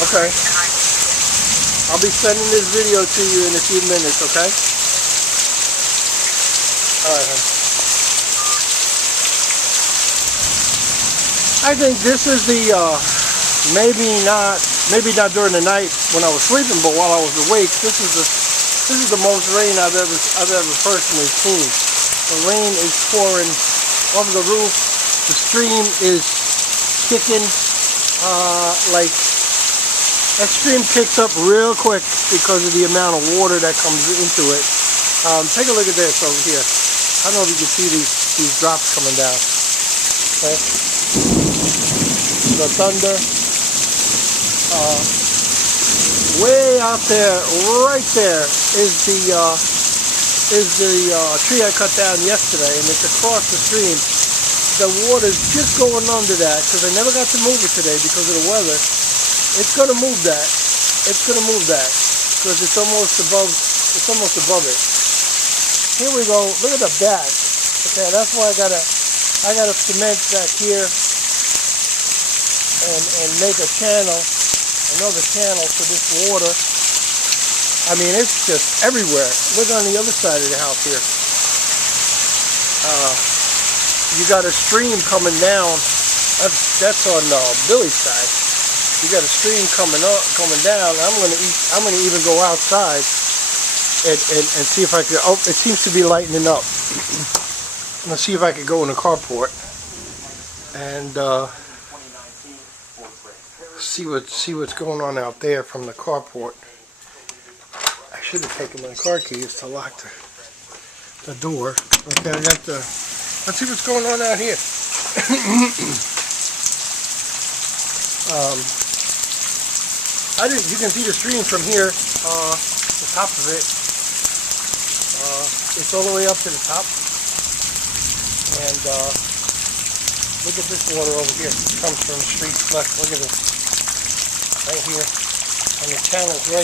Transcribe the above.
Okay. I'll be sending this video to you in a few minutes, okay? Alright, hon. I think this is the, maybe not during the night when I was sleeping, but while I was awake, this is the most rain I've ever personally seen. The rain is pouring over the roof. The stream is kicking, like, that stream kicks up real quick because of the amount of water that comes into it. Take a look at this over here. I don't know if you can see these drops coming down. Okay. The thunder. Way out there, right there, is the tree I cut down yesterday, and it's across the stream. The water's just going under that because I never got to move it today because of the weather. It's gonna move that. It's gonna move that because it's almost above. It's almost above it. Here we go. Look at the back. Okay, that's why I gotta cement back here and make a channel, another channel for this water. I mean, it's just everywhere. Look on the other side of the house here. You got a stream coming down. That's on Billy's side. You got a stream coming down. I'm gonna even go outside and see if I can. Oh, it seems to be lightening up. Let's see if I could go in the carport and see what's going on out there from the carport. I should have taken my car keys to lock the door. Okay, I got the. Let's see what's going on out here. You can see the stream from here, the top of it. It's all the way up to the top. And look at this water over here. It comes from the street. Look at this. Right here. And the channel's right